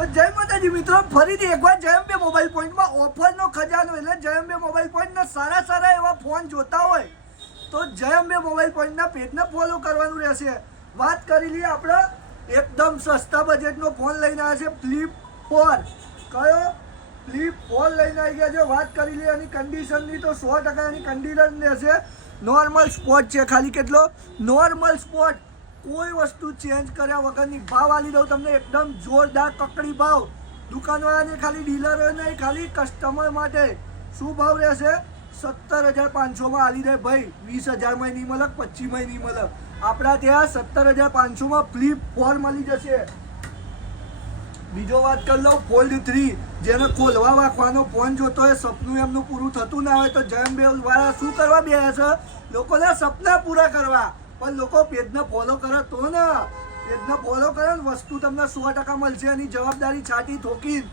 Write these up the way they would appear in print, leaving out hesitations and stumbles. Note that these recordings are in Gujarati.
જય માતાજી મિત્રો, ફરીથી એકવાર જયંબે મોબાઈલ પોઈન્ટમાં ઓફરનો ખજાનો એટલે જયંબે મોબાઈલ પોઈન્ટના સારા એવા ફોન જોતા હોય તો જયંબે મોબાઈલ પોઈન્ટના પેજને ફોલો કરવાનું રહેશે. વાત કરી લઈએ આપણે એકદમ સસ્તા બજેટનો ફોન લઈને આવ્યા છે ફ્લિપ 4. કયો ફ્લિપ 4 લઈને આવી ગયા છે. વાત કરી લઈએ એની કન્ડિશનની તો 100% એની કન્ડિશન રહેશે. નોર્મલ સ્પોટ છે, ખાલી કેટલો નોર્મલ સ્પોટ, કોઈ વસ્તુ ચેન્જ કર્યા વગરની ભાવ આલી દઉં તમને એકદમ જોરદાર કકડી ભાવ. દુકાનવાળાને ખાલી ડીલરો નહીં, ખાલી કસ્ટમર માટે શું ભાવ રહેશે? 17,500 આલી દે ભાઈ. 20,000 નહીં મળે, 25 નહીં મળે. આપણા ત્યાં 17,500 ફ્લિપ 4 મળી જશે. બીજો વાત કરી લઉં ફોલ્ડ 3, જેને ખોલવા વાંખવાનો ફોન જોતો હોય, સપનું એમનું પૂરું થતું ના હોય તો જયંબે વાળા શું કરવા બેહ્યા છે? લોકોના સપના પૂરા કરવા. પણ લોકો પેજને ફોલો કરે તો ને, પેજને ફોલો કરે ને વસ્તુ તમને 100% મળશે. એની જવાબદારી છાટી ઠોકી.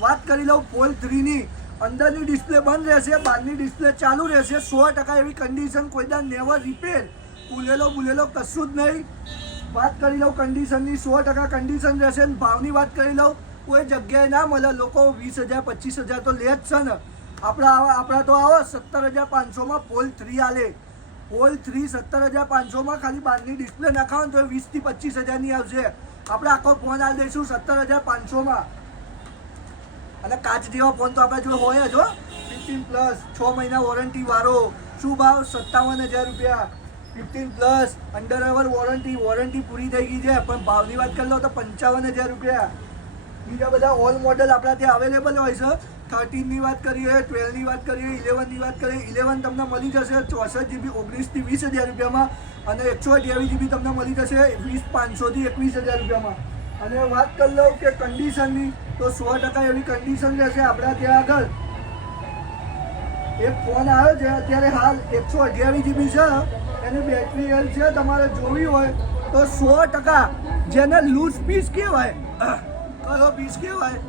વાત કરી લઉં ફોલ્ડ 3 ની, અંદરની ડિસ્પ્લે બંધ રહેશે, બહારની ડિસ્પ્લે ચાલુ રહેશે. 100% એવી કન્ડિશન, કોઈ દા નેવર રિપેર, ભૂલેલો કશું જ નહીં. વાત કરી લઉં કન્ડિશનની, 100% કન્ડિશન રહેશે. ભાવની વાત કરી લઉં, કોઈ જગ્યાએ ના મળે. લોકો 20,000 25,000 તો લે જ છે ને. આપણા તો આવો 17,500 ફોલ્ડ 3 આલે. ફોલ્ડ 3 17,500 ખાલી બહારની ડિસ્પ્લે નાખાવો તો 20 થી 25,000 ની આવશે. આપણે આખો ફોન આલી દઈશું 17,500. અને કાચ જેવા ફોન તો આપણે જો હોય જ હો. 15+, 6 મહિના વોરંટી વાળો. શું ભાવ? 57,000 રૂપિયા. 15+ અંડર વોરંટી પૂરી થઈ ગઈ છે. પણ ભાવની વાત કરી લો તો 55,000 રૂપિયા. બીજા બધા ઓલ મોડલ આપણા ત્યાં અવેલેબલ હોય છે. 13 ની વાત કરીએ, 12 ની વાત કરીએ, 11 ની વાત કરીએ. 11 તમને મળી જશે 64 GB 19 થી 20,000 રૂપિયામાં. અને 128 GB તમને મળી જશે 20,500 થી 21,000 રૂપિયામાં. અને વાત કરી લઉં કે કન્ડિશનની તો 100% એવી કન્ડિશન રહેશે. આપણા ત્યાં આગળ એક ફોન આવ્યો છે અત્યારે હાલ 128 GB છે. એની બેટરી હેલ્થ છે, તમારે જોવી હોય તો 100% જેને લૂઝ પીસ કહેવાય, કયો પીસ કહેવાય?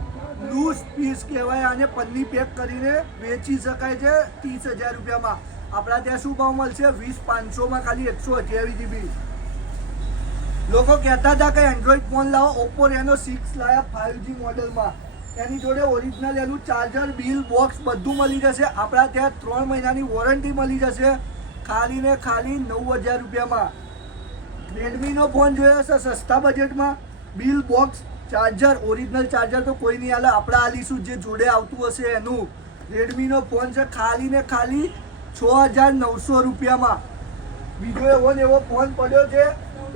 લૂઝ પીસ કહેવાય. આને પન્ની પેક કરીને વેચી શકાય છે 30,000 રૂપિયામાં. આપણા ત્યાં શું ભાવ મળશે? 20,500 ખાલી 128 GB. લોકો કહેતા હતા કે એન્ડ્રોઈડ ફોન લાવો, ઓપ્પો રેનો 6 લાયા 5G મોડલમાં. એની જોડે ઓરિજિનલ એનું ચાર્જર, બિલ, બોક્સ બધું મળી જશે. આપણા ત્યાં 3 મહિનાની વોરંટી મળી જશે ખાલી ને ખાલી 9,000 રૂપિયામાં. રેડમીનો ફોન જોયો છે સસ્તા બજેટમાં, bill, box, charger, original charger તો કોઈ નહીં હાલે. આપણે આલીશું જે જોડે આવતું હશે એનું. રેડમીનો ફોન છે ખાલી ને ખાલી 6,900 રૂપિયામાં. બીજો એવો ફોન પડ્યો છે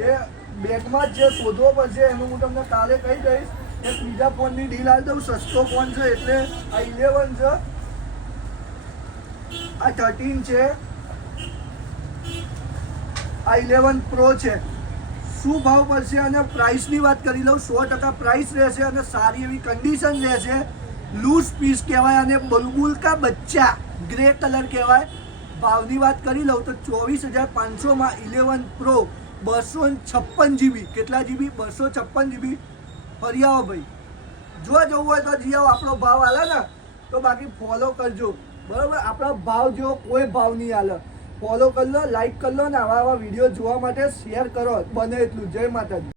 એ બેગમાં જ છે, શોધવો પડશે. એનું હું તમને કાલે કહી દઈશ. એક બીજા ફોનની ડીલ આવી દઉં. સસ્તો ફોન છે એટલે આ 11 છે, આ 13 છે, આ 11 પ્રો છે. શું ભાવ પડશે અને પ્રાઇસની વાત કરી લઉં. 100% પ્રાઇસ રહેશે અને સારી એવી કન્ડિશન રહેશે. લૂઝ પીસ કહેવાય અને બુલબુલ કા બચ્ચા ગ્રે કલર કહેવાય. ભાવની વાત કરી લઉં તો 24,500 11 પ્રો 256 GB. કેટલા GB? 256 GB. ફરી આવો ભાઈ, જો જવું હોય તો જી આવો. આપણો ભાવ હાલે ને તો બાકી ફોલો કરજો, બરાબર? આપણા ભાવ જેવો કોઈ ભાવ નહીં હાલે. ફોલો કરી લો, લાઈક કરી લો ને આવા વિડીયો જોવા માટે શેર કરો. બને એટલું. જય માતાજી.